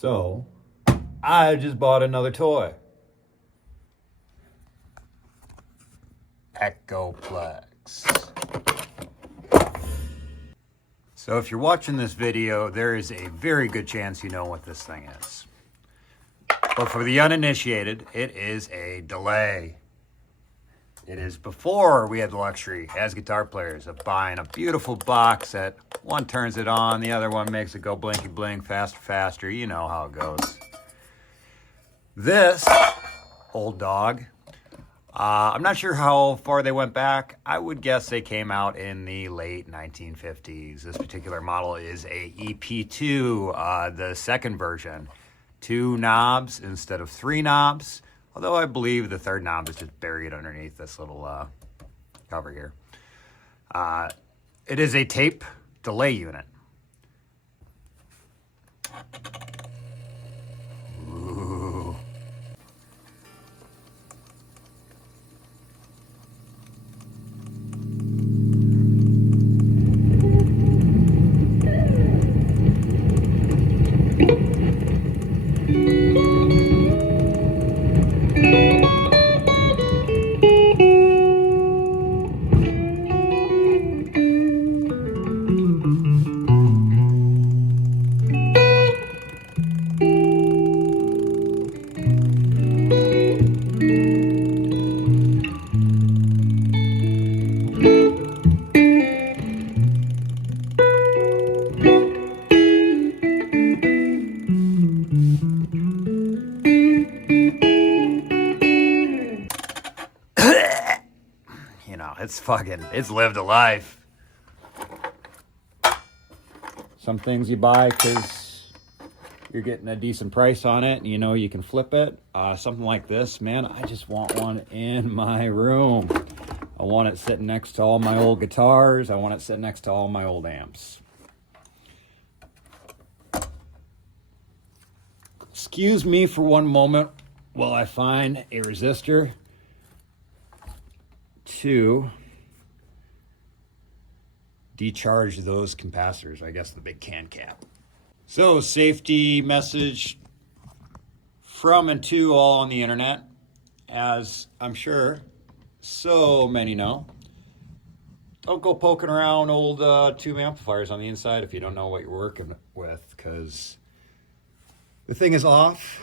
So, I just bought another toy. Echoplex. So if you're watching this video, there is a very good chance you know what this thing is. But for the uninitiated, it is a delay. It is before we had the luxury as guitar players of buying a beautiful box that one turns it on, the other one makes it go blinky blink, faster, faster. You know how it goes. This old dog, I'm not sure how far they went back. I would guess they came out in the late 1950s. This particular model is a EP-2, the second version. 2 knobs instead of 3 knobs. Although I believe the third knob is just buried underneath this little cover here. It is a tape delay unit. Ooh. You know, it's lived a life. Some things you buy because you're getting a decent price on it and you know you can flip it. Something like this, man, I just want one in my room. I want it sitting next to all my old guitars. I want it sitting next to all my old amps. Excuse me for one moment while I find a resistor to decharge those capacitors, I guess the big can cap. So, safety message from and to all on the internet, as I'm sure so many know. Don't go poking around old tube amplifiers on the inside if you don't know what you're working with, because the thing is off,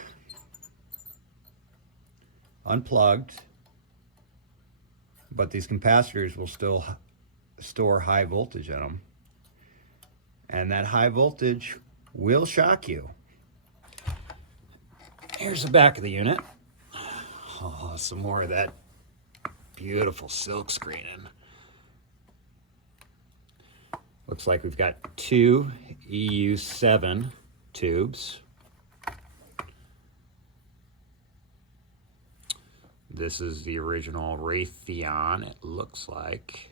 unplugged, but these capacitors will still store high voltage in them. And that high voltage will shock you. Here's the back of the unit. Oh, some more of that beautiful silk screening. Looks like we've got 2 EU7 tubes. This is the original Raytheon, it looks like.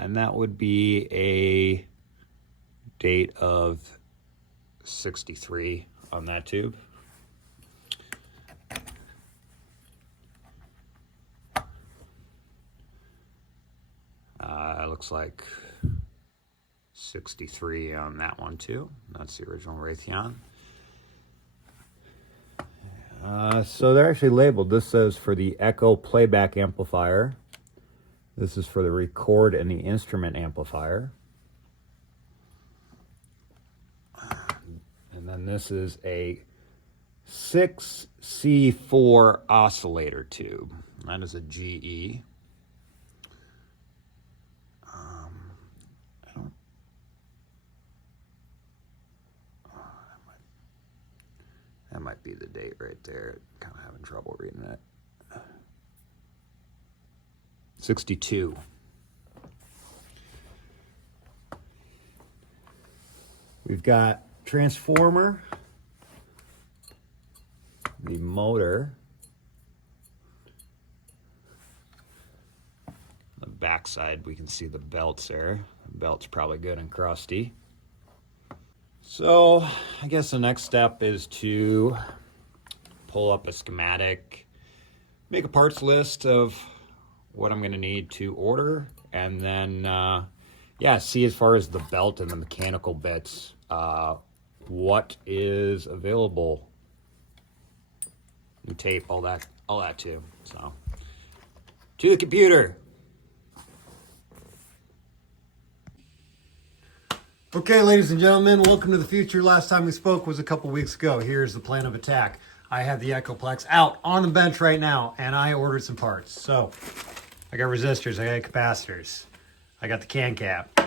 And that would be a date of 63 on that tube. Looks like 63 on that one too. That's the original Raytheon. So they're actually labeled. This says for the Echo playback amplifier. This is for the record and the instrument amplifier. And then this is a 6C4 oscillator tube. That is a GE. That might be the date right there. Kind of having trouble reading it. 62. We've got transformer, the motor, on the back side we can see the belts there. The belt's probably good and crusty. So I guess the next step is to pull up a schematic, make a parts list of what I'm going to need to order, and then yeah, see as far as the belt and the mechanical bits what is available. New tape, all that too. So, to the computer. Okay, ladies and gentlemen, welcome to the future. Last time we spoke was a couple weeks ago. Here's the plan of attack. I have the Echoplex out on the bench right now, and I ordered some parts. So, I got resistors, I got capacitors, I got the can cap,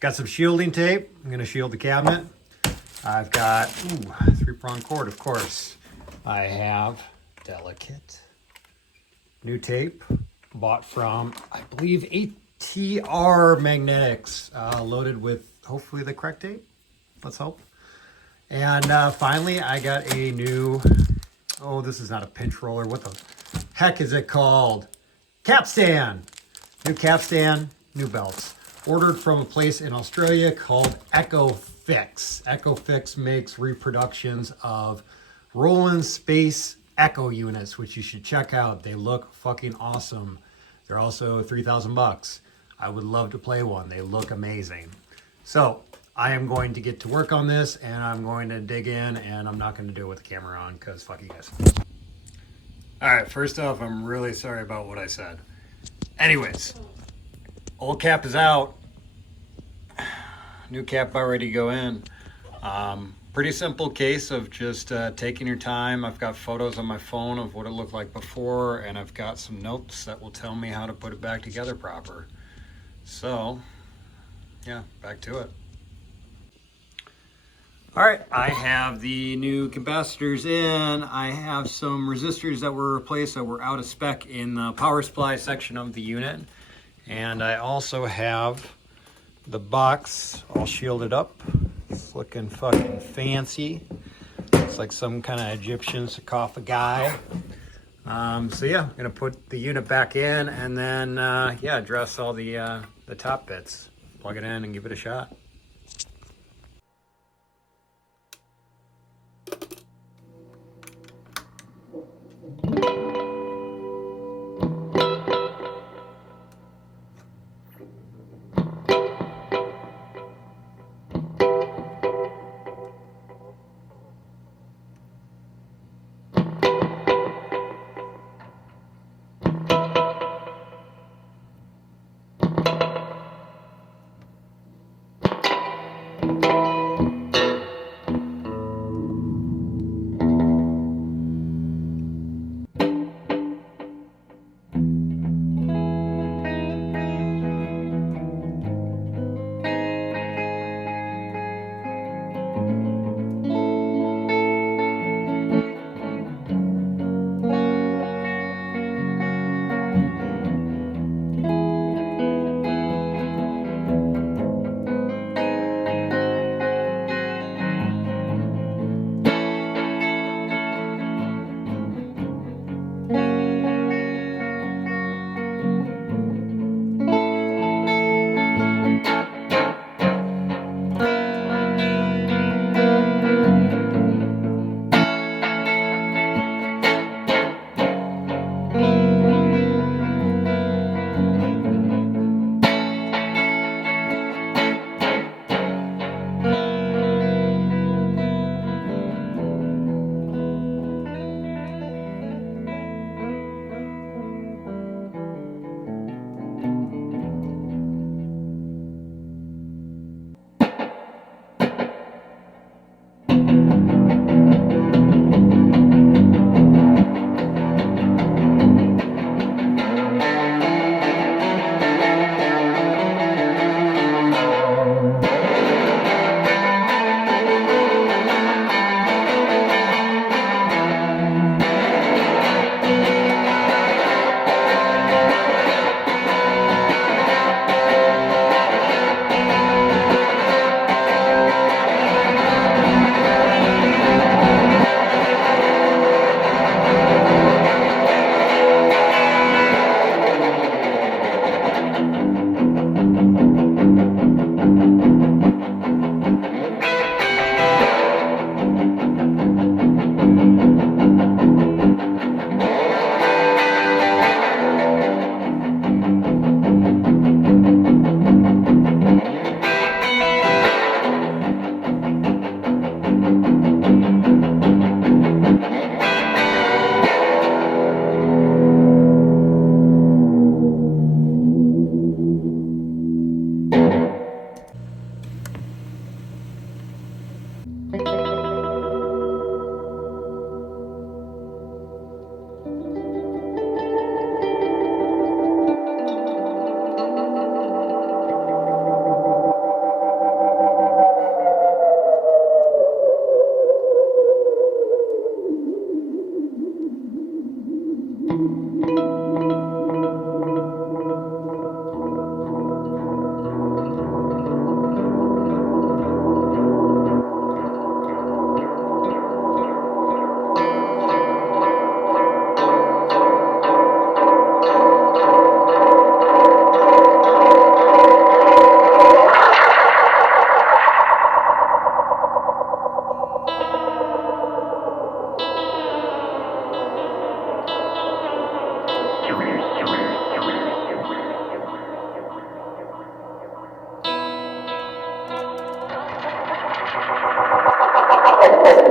got some shielding tape. I'm gonna shield the cabinet. I've got 3-prong cord, of course. I have delicate new tape bought from, I believe, ATR Magnetics, loaded with hopefully the correct tape. Let's hope. And finally, I got a new, this is not a pinch roller. What the heck is it called? Capstan. New capstan, new belts. Ordered from a place in Australia called Echoplex. Echoplex makes reproductions of Roland Space Echo units, which you should check out. They look fucking awesome. They're also $3,000. I would love to play one. They look amazing. So I am going to get to work on this, and I'm going to dig in, and I'm not going to do it with the camera on because fuck you guys. All right, first off, I'm really sorry about what I said. Anyways, old cap is out. New cap about ready to go in. Pretty simple case of just taking your time. I've got photos on my phone of what it looked like before, and I've got some notes that will tell me how to put it back together proper. So, yeah, back to it. All right, I have the new capacitors in. I have some resistors that were replaced that were out of spec in the power supply section of the unit. And I also have the box all shielded up. It's looking fucking fancy. Looks like some kind of Egyptian sarcophagi. So yeah, I'm gonna put the unit back in and then address all the top bits. Plug it in and give it a shot.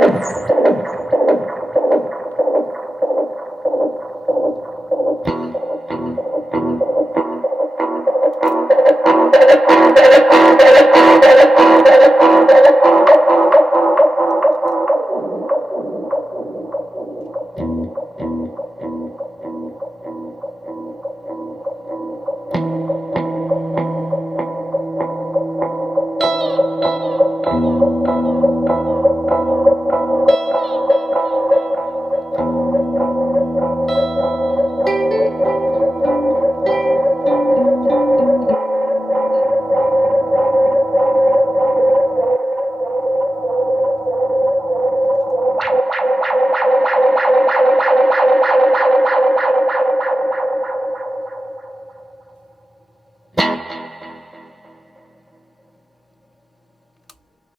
you.